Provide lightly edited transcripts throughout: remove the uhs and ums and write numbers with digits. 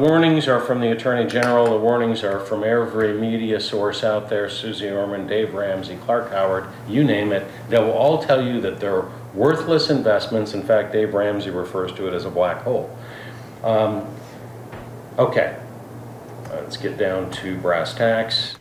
warnings are from the Attorney General. The warnings are from every media source out there, Susie Orman, Dave Ramsey, Clark Howard, you name it. They will all tell you that they're worthless investments. In fact, Dave Ramsey refers to it as a black hole. Okay, let's get down to brass tacks.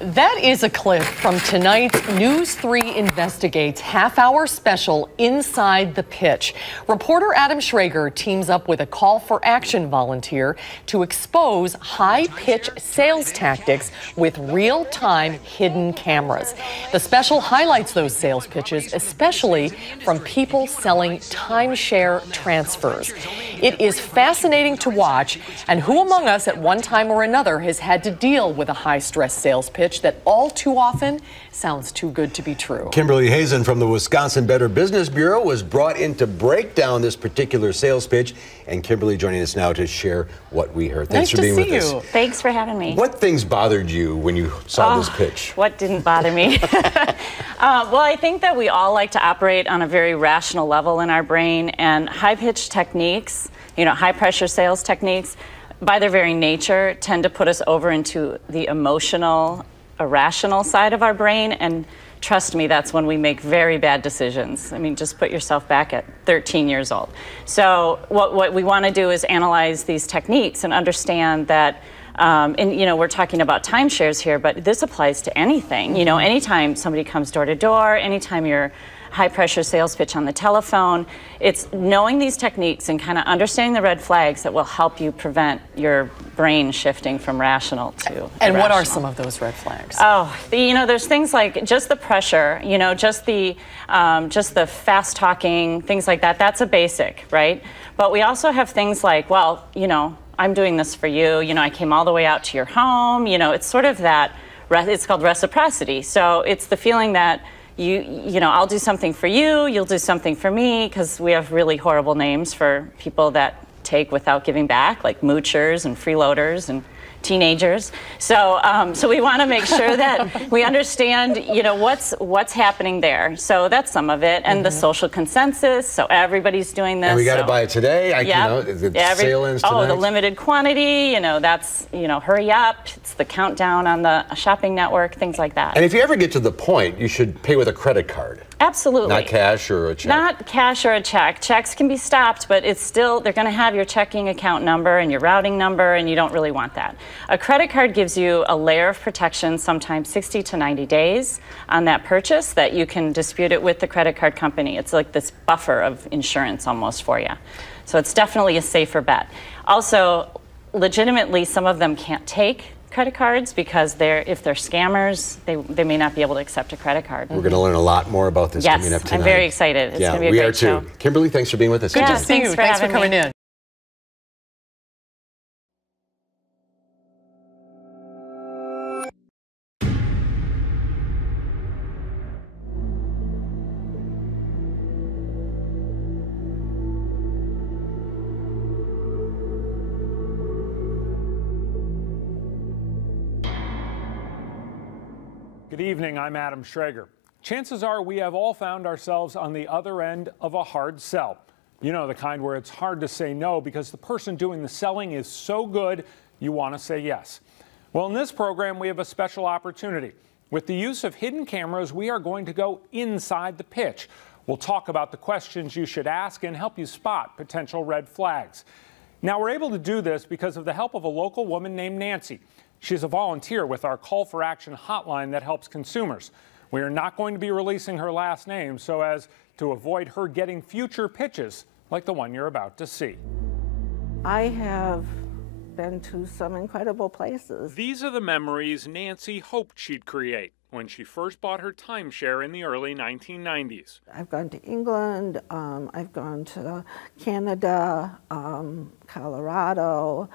That is a clip from tonight's News 3 Investigates half-hour special, Inside the Pitch. Reporter Adam Schrager teams up with a call for action volunteer to expose high-pitch sales tactics with real-time hidden cameras. The special highlights those sales pitches, especially from people selling timeshare transfers. It is fascinating to watch, and who among us at one time or another has had to deal with a high-stress sales pitch that all too often sounds too good to be true. Kimberly Hazen from the Wisconsin Better Business Bureau was brought in to break down this particular sales pitch. And Kimberly joining us now to share what we heard. Thanks for being with us. Thanks for having me. What things bothered you when you saw this pitch? What didn't bother me? Well, I think that we all like to operate on a very rational level in our brain, and high-pitched techniques, high-pressure sales techniques, by their very nature, tend to put us over into the emotional, irrational side of our brain, and trust me, that's when we make very bad decisions. I mean, just put yourself back at 13 years old. So what we want to do is analyze these techniques and understand that, and we're talking about timeshares here, but this applies to anything. Anytime somebody comes door to door, anytime you're high-pressure sales pitch on the telephone. It's knowing these techniques and kind of understanding the red flags that will help you prevent your brain shifting from rational to irrational. And what are some of those red flags? Oh, there's things like just the pressure, just the fast talking, things like that. That's a basic, right? But we also have things like, well, I'm doing this for you. I came all the way out to your home. It's sort of that. It's called reciprocity. So it's the feeling that I'll do something for you, you'll do something for me, because we have really horrible names for people that take without giving back, like moochers and freeloaders and teenagers. So we want to make sure that we understand, what's happening there. So that's some of it, and the social consensus. So everybody's doing this. And we got to buy it today. The sale ends tonight. Oh, the limited quantity. That's hurry up. It's the countdown on the shopping network. Things like that. And if you ever get to the point, you should pay with a credit card. Absolutely. Not cash or a check. Not cash or a check. Checks can be stopped, but it's still, they're going to have your checking account number and your routing number, and you don't really want that. A credit card gives you a layer of protection, sometimes 60 to 90 days on that purchase, that you can dispute it with the credit card company. It's like this buffer of insurance almost for you. So it's definitely a safer bet. Also, legitimately, some of them can't take credit cards because if they're scammers, they may not be able to accept a credit card. We're going to learn a lot more about this coming up tonight. I'm very excited. It's going to be a great show. We are too. Kimberly, thanks for being with us. Good to see you. Thanks for coming in. Good evening, I'm Adam Schrager. Chances are we have all found ourselves on the other end of a hard sell. The kind where it's hard to say no because the person doing the selling is so good you want to say yes. Well, in this program, we have a special opportunity. With the use of hidden cameras, we are going to go inside the pitch. We'll talk about the questions you should ask and help you spot potential red flags. Now, we're able to do this because of the help of a local woman named Nancy. She's a volunteer with our Call for Action hotline that helps consumers. We are not going to be releasing her last name so as to avoid her getting future pitches like the one you're about to see. I have been to some incredible places. These are the memories Nancy hoped she'd create when she first bought her timeshare in the early 1990s. I've gone to England, I've gone to Canada, Colorado,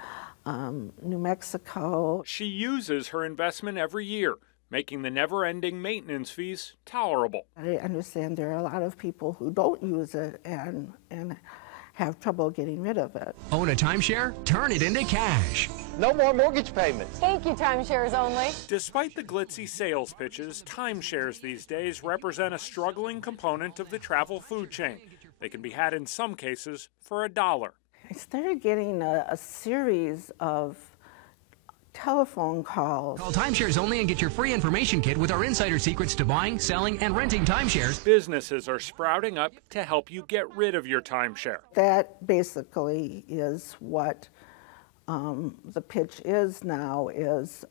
New Mexico. She uses her investment every year, making the never-ending maintenance fees tolerable. I understand there are a lot of people who don't use it and have trouble getting rid of it. Own a timeshare? Turn it into cash. No more mortgage payments. Thank you, timeshares only. Despite the glitzy sales pitches, timeshares these days represent a struggling component of the travel food chain. They can be had in some cases for $1. I started getting a series of telephone calls. Call Timeshares only and get your free information kit with our insider secrets to buying, selling, and renting timeshares. Businesses are sprouting up to help you get rid of your timeshare. That basically is what the pitch is now, is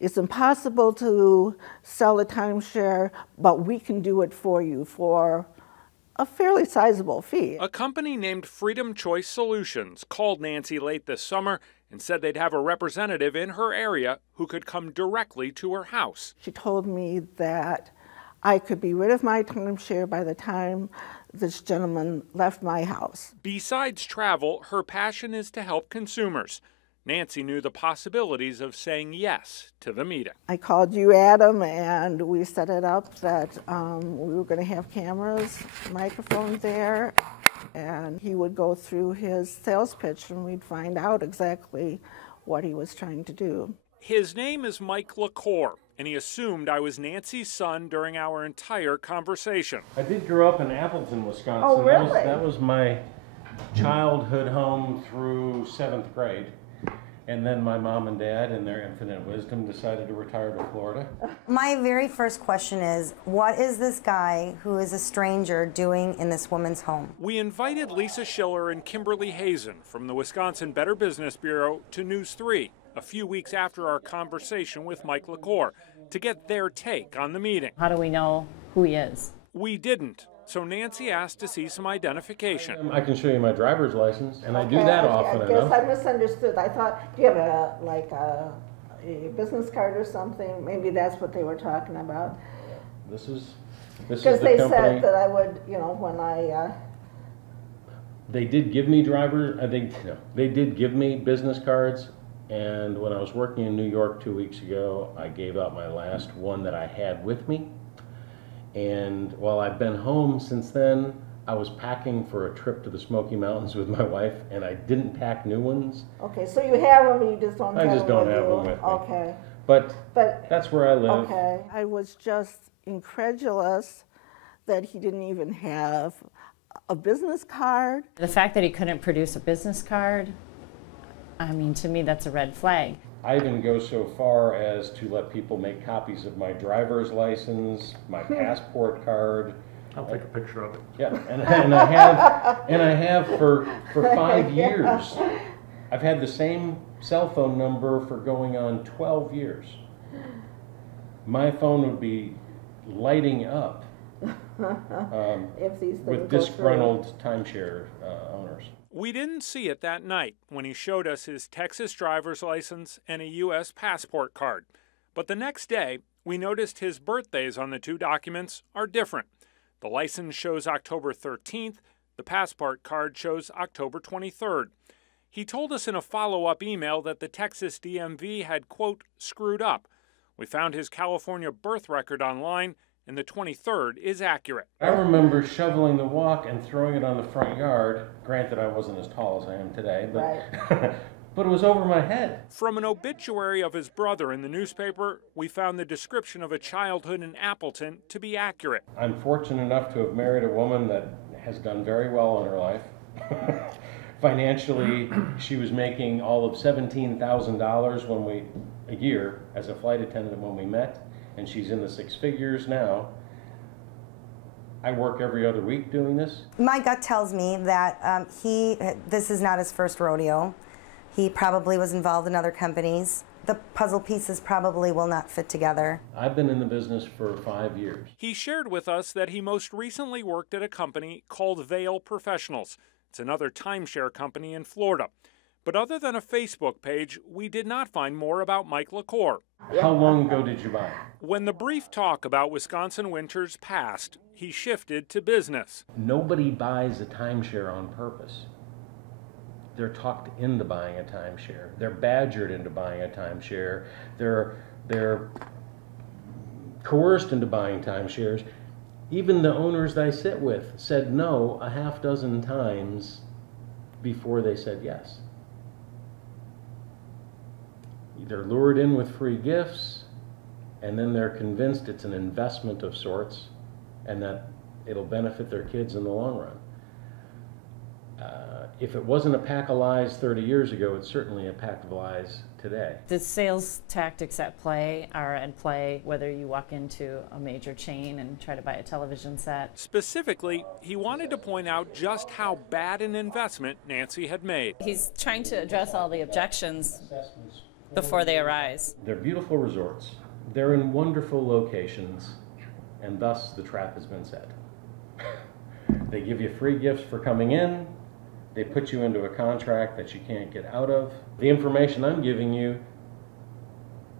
it's impossible to sell a timeshare, but we can do it for you for a fairly sizable fee. A company named Freedom Choice Solutions called Nancy late this summer and said they'd have a representative in her area who could come directly to her house. She told me that I could be rid of my timeshare by the time this gentleman left my house. Besides travel, her passion is to help consumers. Nancy knew the possibilities of saying yes to the meeting. I called you, Adam, and we set it up that we were going to have cameras, microphones there, and he would go through his sales pitch and we'd find out exactly what he was trying to do. His name is Mike LaCour, and he assumed I was Nancy's son during our entire conversation. I did grow up in Appleton, Wisconsin. Oh, really? That was my childhood home through 7th grade. And then my mom and dad, in their infinite wisdom, decided to retire to Florida. My very first question is, what is this guy who is a stranger doing in this woman's home? We invited Lisa Schiller and Kimberly Hazen from the Wisconsin Better Business Bureau to News 3 a few weeks after our conversation with Mike LaCour to get their take on the meeting. How do we know who he is? We didn't, so Nancy asked to see some identification. I can show you my driver's license, and I do that often enough. I guess I misunderstood. I thought, do you have a business card or something? Maybe that's what they were talking about. This is the Because they company. said that I would, when I... They did give me they did give me business cards, and when I was working in New York 2 weeks ago, I gave out my last one that I had with me. And while I've been home since then, I was packing for a trip to the Smoky Mountains with my wife, and I didn't pack new ones. Okay, so you have them, you just don't have them. I just don't have them with me. Okay. But that's where I live. Okay. I was just incredulous that he didn't even have a business card. The fact that he couldn't produce a business card, I mean, to me, that's a red flag. I even go so far as to let people make copies of my driver's license, my passport card. I'll take a picture of it. Yeah, and I have for 5 years. I've had the same cell phone number for going on 12 years. My phone would be lighting up if these with disgruntled timeshare owners. We didn't see it that night when he showed us his Texas driver's license and a U.S. passport card. But the next day, we noticed his birthdays on the two documents are different. The license shows October 13th. The passport card shows October 23rd. He told us in a follow-up email that the Texas DMV had, quote, screwed up. We found his California birth record online, and the 23rd is accurate. I remember shoveling the walk and throwing it on the front yard. Granted, I wasn't as tall as I am today, but, Right. but it was over my head. From an obituary of his brother in the newspaper, we found the description of a childhood in Appleton to be accurate. I'm fortunate enough to have married a woman that has done very well in her life. Financially, she was making all of $17,000 a year as a flight attendant when we met. And she's in the 6 figures now. I work every other week doing this. My gut tells me that this is not his first rodeo. He probably was involved in other companies. The puzzle pieces probably will not fit together. I've been in the business for 5 years. He shared with us that he most recently worked at a company called Vail Professionals. It's another timeshare company in Florida. But other than a Facebook page, we did not find more about Mike LaCour. How long ago did you buy? When the brief talk about Wisconsin winters passed, he shifted to business. Nobody buys a timeshare on purpose. They're talked into buying a timeshare. They're badgered into buying a timeshare. They're coerced into buying timeshares. Even the owners that I sit with said no a half dozen times before they said yes. They're lured in with free gifts, and then they're convinced it's an investment of sorts and that it'll benefit their kids in the long run. If it wasn't a pack of lies 30 years ago, it's certainly a pack of lies today. The sales tactics are at play, whether you walk into a major chain and try to buy a television set. Specifically, he wanted to point out just how bad an investment Nancy had made. He's trying to address all the objections before they arise. They're beautiful resorts. They're in wonderful locations, and thus the trap has been set. They give you free gifts for coming in. They put you into a contract that you can't get out of. The information I'm giving you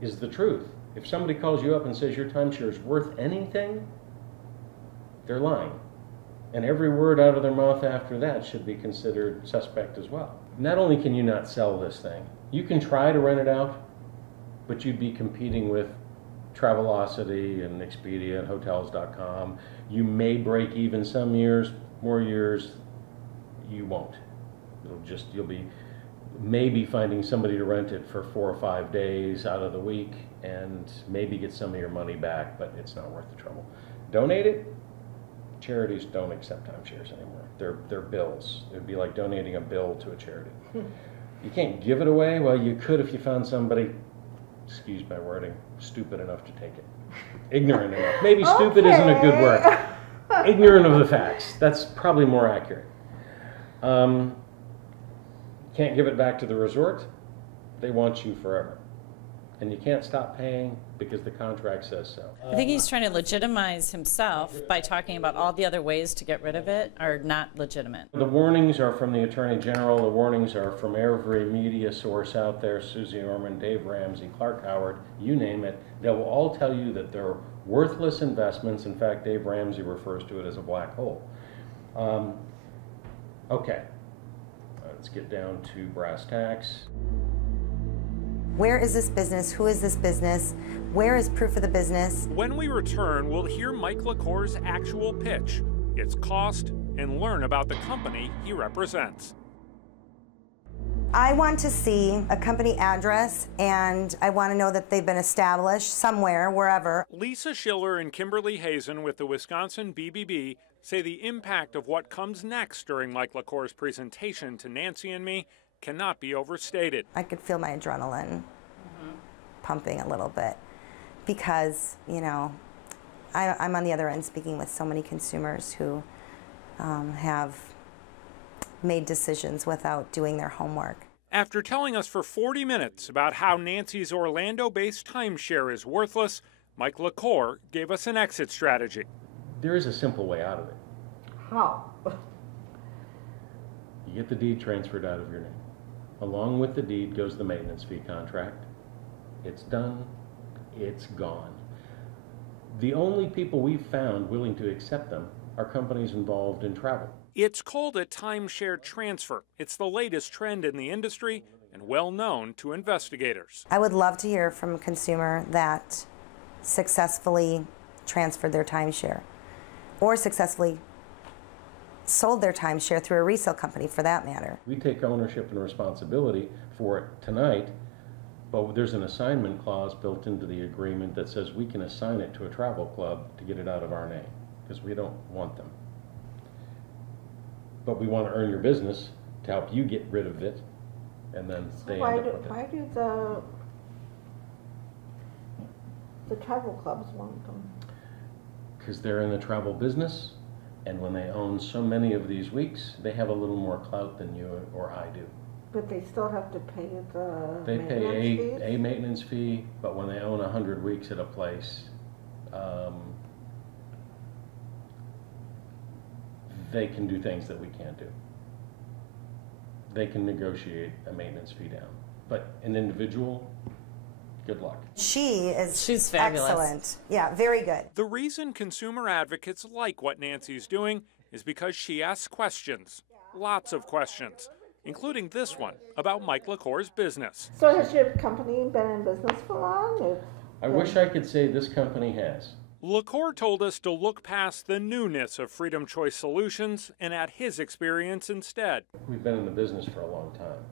is the truth. If somebody calls you up and says your timeshare is worth anything, they're lying. And every word out of their mouth after that should be considered suspect as well. Not only can you not sell this thing, you can try to rent it out, but you'd be competing with Travelocity and Expedia and Hotels.com. You may break even some years, more years you won't. You'll be maybe finding somebody to rent it for 4 or 5 days out of the week and maybe get some of your money back, but it's not worth the trouble. Donate it. Charities don't accept timeshares anymore. They're bills. It'd be like donating a bill to a charity. You can't give it away. Well, you could if you found somebody, excuse my wording, stupid enough to take it. Ignorant enough. Maybe stupid isn't a good word. Ignorant of the facts. That's probably more accurate. Can't give it back to the resort. They want you forever. And you can't stop paying because the contract says so. I think he's trying to legitimize himself by talking about all the other ways to get rid of it are not legitimate. The warnings are from the Attorney General. The warnings are from every media source out there, Susie Orman, Dave Ramsey, Clark Howard, you name it. They will all tell you that they're worthless investments. In fact, Dave Ramsey refers to it as a black hole. Okay, let's get down to brass tacks. Where is this business? Who is this business? Where is proof of the business? When we return, we'll hear Mike LaCour's actual pitch, its cost, and learn about the company he represents. I want to see a company address, and I want to know that they've been established somewhere, wherever. Lisa Schiller and Kimberly Hazen with the Wisconsin BBB say the impact of what comes next during Mike LaCour's presentation to Nancy and me cannot be overstated. I could feel my adrenaline pumping a little bit because, you know, I'm on the other end speaking with so many consumers who have made decisions without doing their homework. After telling us for 40 minutes about how Nancy's Orlando-based timeshare is worthless, Mike LaCour gave us an exit strategy. There is a simple way out of it. How? You get the deed transferred out of your name. Along with the deed goes the maintenance fee contract. It's done. It's gone. The only people we've found willing to accept them are companies involved in travel. It's called a timeshare transfer. It's the latest trend in the industry and well known to investigators. I would love to hear from a consumer that successfully transferred their timeshare or successfully sold their timeshare through a resale company for that matter. We take ownership and responsibility for it tonight, but there's an assignment clause built into the agreement that says we can assign it to a travel club to get it out of our name because we don't want them. But we want to earn your business to help you get rid of it, and then So they end why up do, with it. why do the travel clubs want them? Because they're in the travel business, and when they own so many of these weeks, they have a little more clout than you or I do. But they still have to pay the They maintenance pay fees? a maintenance fee, but when they own 100 weeks at a place, they can do things that we can't do. They can negotiate a maintenance fee down. But an individual, good luck. She's fabulous. Excellent. Yeah, very good. The reason consumer advocates like what Nancy's doing is because she asks questions, lots of questions, including this one about Mike LaCour's business. So has your company been in business for long? I wish I could say this company has. LaCour told us to look past the newness of Freedom Choice Solutions and at his experience instead. We've been in the business for a long time.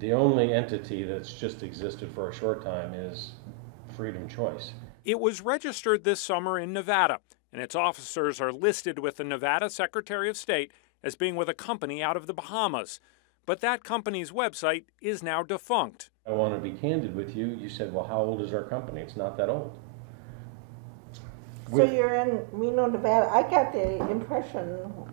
The only entity that's just existed for a short time is Freedom Choice. It was registered this summer in Nevada, and its officers are listed with the Nevada Secretary of State as being with a company out of the Bahamas. But that company's website is now defunct. I want to be candid with you. You said, well, how old is our company? It's not that old. So you're in Reno, Nevada. I got the impression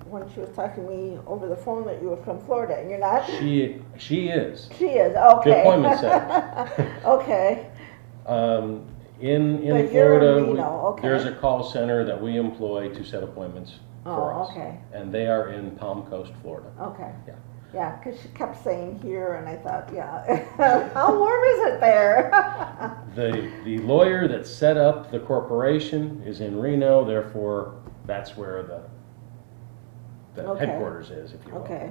when she was talking to me over the phone that you were from Florida, and you're not? She is. She is, okay. Good appointment set. Okay. In But you're Florida, in Reno, okay. there's a call center that we employ to set appointments for us. Okay. And they are in Palm Coast, Florida. Okay. Yeah. Yeah, because she kept saying here, and I thought, yeah, how warm is it there? The lawyer that set up the corporation is in Reno, therefore that's where the Okay. headquarters is, if you will. Okay.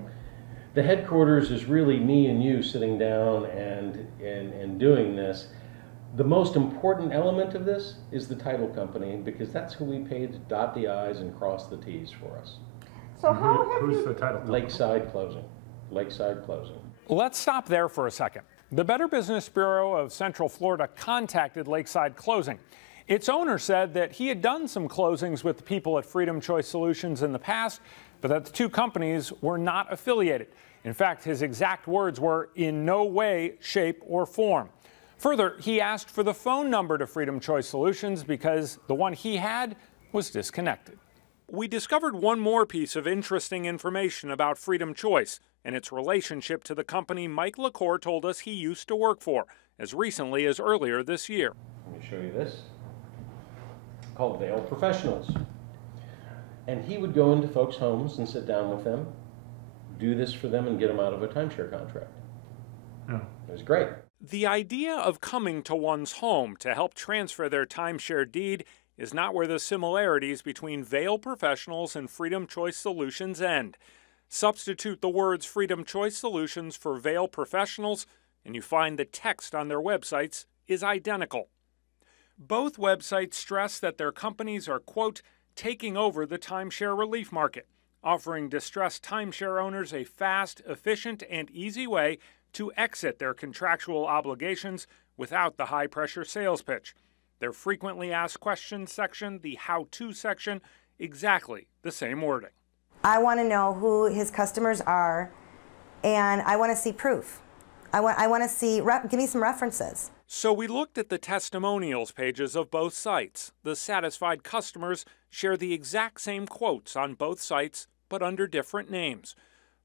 The headquarters is really me and you sitting down and doing this. The most important element of this is the title company, because that's who we pay to dot the I's and cross the T's for us. So how have Who's you... the title company? Lakeside Closing. Lakeside Closing. Let's stop there for a second. The Better Business Bureau of Central Florida contacted Lakeside Closing. Its owner said that he had done some closings with the people at Freedom Choice Solutions in the past, but that the two companies were not affiliated. In fact, his exact words were, "in no way, shape, or form." Further, he asked for the phone number to Freedom Choice Solutions because the one he had was disconnected. We discovered one more piece of interesting information about Freedom Choice and its relationship to the company Mike LaCour told us he used to work for, as recently as earlier this year. Let me show you this. Called Veil Professionals. And he would go into folks' homes and sit down with them, do this for them, and get them out of a timeshare contract. Oh. It was great. The idea of coming to one's home to help transfer their timeshare deed is not where the similarities between Veil Professionals and Freedom Choice Solutions end. Substitute the words Freedom Choice Solutions for Veil Professionals, and you find the text on their websites is identical. Both websites stress that their companies are, quote, taking over the timeshare relief market, offering distressed timeshare owners a fast, efficient, and easy way to exit their contractual obligations without the high-pressure sales pitch. Their frequently asked questions section, the how-to section, exactly the same wording. I want to know who his customers are, and I want to see proof. I want to see, give me some references. So we looked at the testimonials pages of both sites. The satisfied customers share the exact same quotes on both sites, but under different names.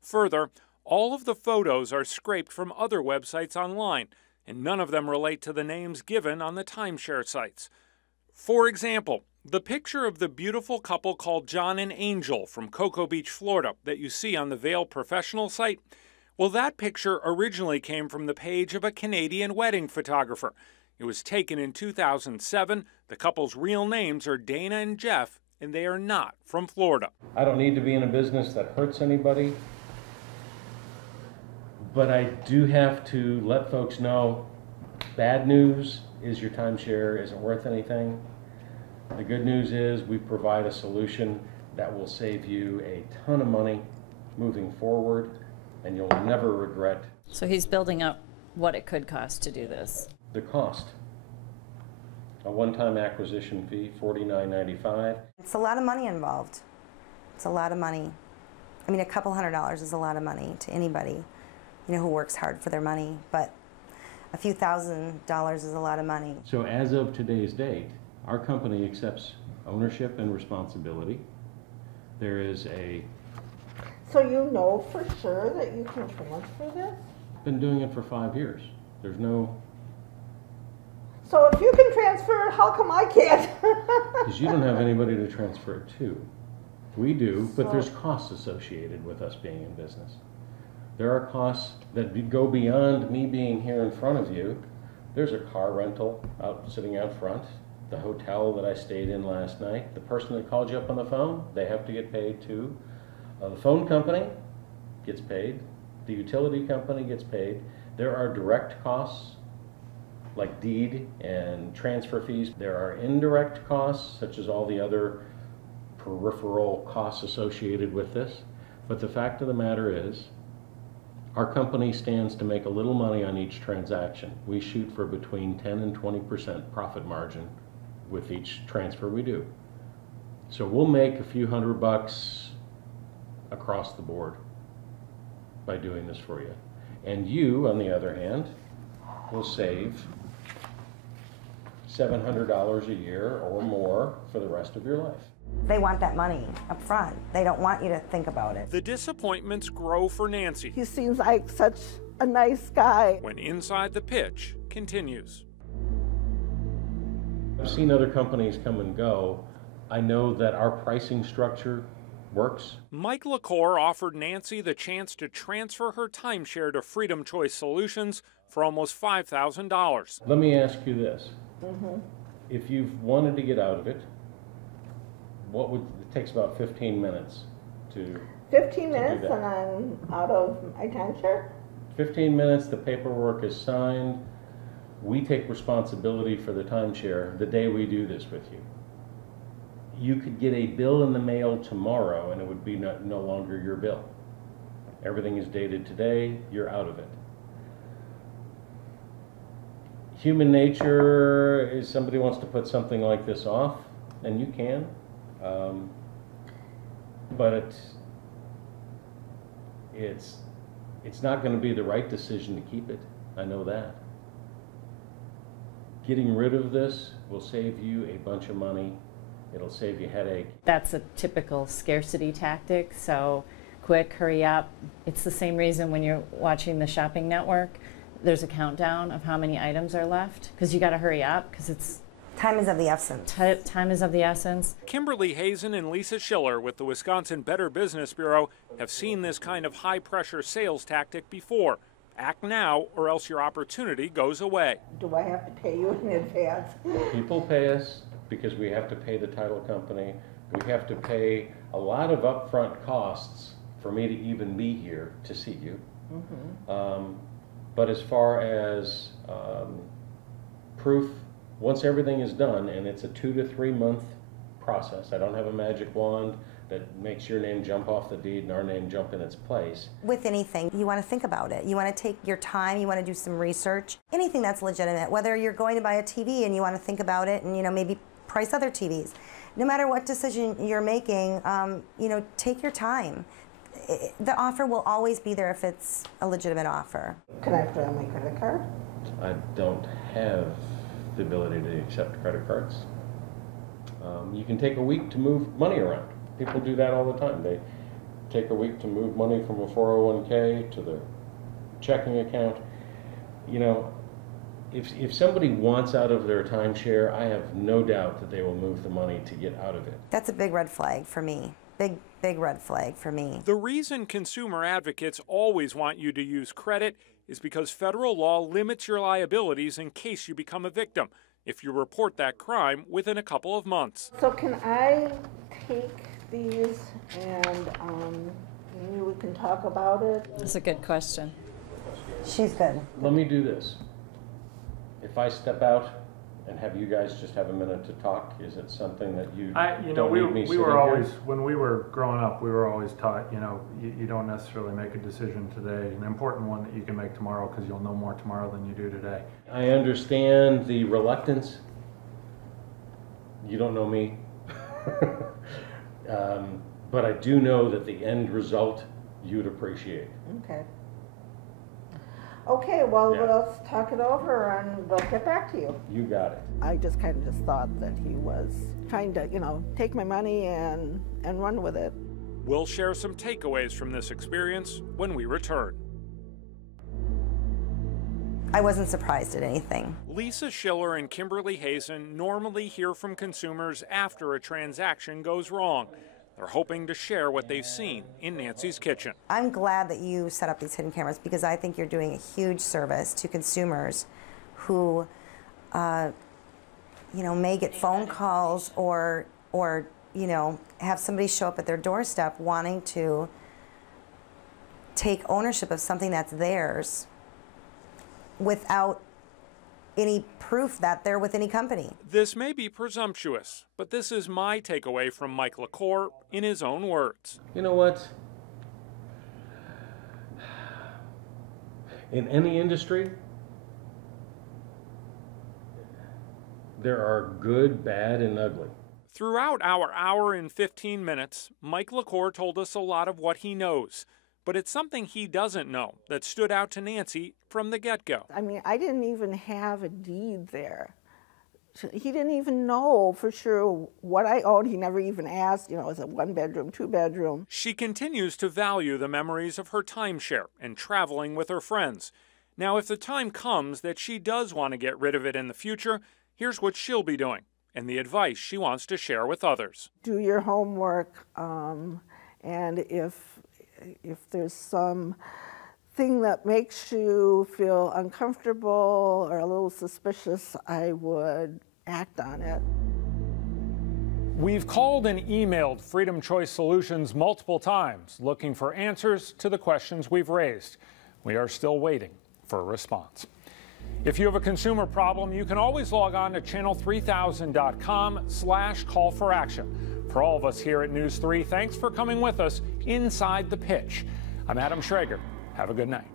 Further, all of the photos are scraped from other websites online, and none of them relate to the names given on the timeshare sites. For example, the picture of the beautiful couple called John and Angel from Cocoa Beach, Florida, that you see on the Veil Professional site, well, that picture originally came from the page of a Canadian wedding photographer. It was taken in 2007. The couple's real names are Dana and Jeff, and they are not from Florida. I don't need to be in a business that hurts anybody, but I do have to let folks know bad news is your timeshare isn't worth anything. The good news is we provide a solution that will save you a ton of money moving forward, and you'll never regret. So he's building up what it could cost to do this. The cost. A one-time acquisition fee, $49.95. It's a lot of money involved. It's a lot of money. I mean, a couple $100s is a lot of money to anybody, you know, who works hard for their money, but a few $1,000s is a lot of money. So as of today's date, our company accepts ownership and responsibility. There is a... So you know for sure that you can transfer this? Been doing it for 5 years. There's no... So if you can transfer, how come I can't? Because you don't have anybody to transfer it to. We do, but there's costs associated with us being in business. There are costs that go beyond me being here in front of you. There's a car rental sitting out front. The hotel that I stayed in last night, the person that called you up on the phone, they have to get paid too. The phone company gets paid. The utility company gets paid. There are direct costs like deed and transfer fees. There are indirect costs, such as all the other peripheral costs associated with this. But the fact of the matter is, our company stands to make a little money on each transaction. We shoot for between 10 and 20% profit margin with each transfer we do. So we'll make a few $100 across the board by doing this for you. And you, on the other hand, will save $700 a year or more for the rest of your life. They want that money up front. They don't want you to think about it. The disappointments grow for Nancy. He seems like such a nice guy. When Inside the Pitch continues. I've seen other companies come and go. I know that our pricing structure works. Mike LaCour offered Nancy the chance to transfer her timeshare to Freedom Choice Solutions for almost $5,000. Let me ask you this. If you've wanted to get out of it, it takes about 15 minutes to 15 to do minutes that. and I'm out of my timeshare? 15 minutes, the paperwork is signed. We take responsibility for the timeshare the day we do this with you. You could get a bill in the mail tomorrow and it would be no longer your bill. Everything is dated today, you're out of it. Human nature is somebody wants to put something like this off, and you can, but it's not going to be the right decision to keep it. I know that. Getting rid of this will save you a bunch of money. It'll save you headache. That's a typical scarcity tactic, so quick, hurry up. It's the same reason when you're watching the shopping network, there's a countdown of how many items are left, because you got to hurry up, because it's Time is of the essence. time is of the essence. Kimberly Hazen and Lisa Schiller with the Wisconsin Better Business Bureau have seen this kind of high-pressure sales tactic before. Act now, or else your opportunity goes away. Do I have to pay you in advance? People pay us because we have to pay the title company. We have to pay a lot of upfront costs for me to even be here to see you. But as far as proof, once everything is done, and it's a 2 to 3 month process, I don't have a magic wand that makes your name jump off the deed and our name jump in its place. With anything, you want to think about it. You want to take your time, you want to do some research. Anything that's legitimate, whether you're going to buy a TV and you want to think about it and, maybe price other TVs. No matter what decision you're making, take your time. The offer will always be there if it's a legitimate offer. Can I put on my credit card? I don't have the ability to accept credit cards. You can take a week to move money around. People do that all the time. They take a week to move money from a 401k to the checking account. If somebody wants out of their timeshare, I have no doubt that they will move the money to get out of it. That's a big red flag for me. Big red flag for me. The reason consumer advocates always want you to use credit is because federal law limits your liabilities in case you become a victim if you report that crime within a couple of months. So can I take these and maybe we can talk about it? That's a good question. She's good. Let me do this. If I step out and have you guys just have a minute to talk, is it something that you don't need me we sitting were always, here? when we were growing up, we were always taught, you don't necessarily make a decision today, an important one that you can make tomorrow because you'll know more tomorrow than you do today. I understand the reluctance. You don't know me. But I do know that the end result you'd appreciate. Okay. Okay, well, Yeah. let's talk it over and we'll get back to you. You got it. I just kind of just thought that he was trying to, take my money and run with it. We'll share some takeaways from this experience when we return. I wasn't surprised at anything. Lisa Schiller and Kimberly Hazen normally hear from consumers after a transaction goes wrong. They're hoping to share what they've seen in Nancy's kitchen. I'm glad that you set up these hidden cameras because I think you're doing a huge service to consumers who, may get phone calls or have somebody show up at their doorstep wanting to take ownership of something that's theirs without any proof that they're with any company. This may be presumptuous, but this is my takeaway from Mike LaCour in his own words. You know what? In any industry, there are good, bad, and ugly. Throughout our hour and 15 minutes, Mike LaCour told us a lot of what he knows. But it's something he doesn't know that stood out to Nancy from the get-go. I mean, I didn't even have a deed there. He didn't even know for sure what I owned. He never even asked, you know, is it 1 bedroom, 2 bedroom? She continues to value the memories of her timeshare and traveling with her friends. Now, if the time comes that she does want to get rid of it in the future, here's what she'll be doing and the advice she wants to share with others. Do your homework, and if there's some thing that makes you feel uncomfortable or a little suspicious, I would act on it. We've called and emailed Freedom Choice Solutions multiple times looking for answers to the questions we've raised. We are still waiting for a response. If you have a consumer problem, you can always log on to channel3000.com/call-for-action. For all of us here at News 3, thanks for coming with us inside the pitch. I'm Adam Schrager. Have a good night.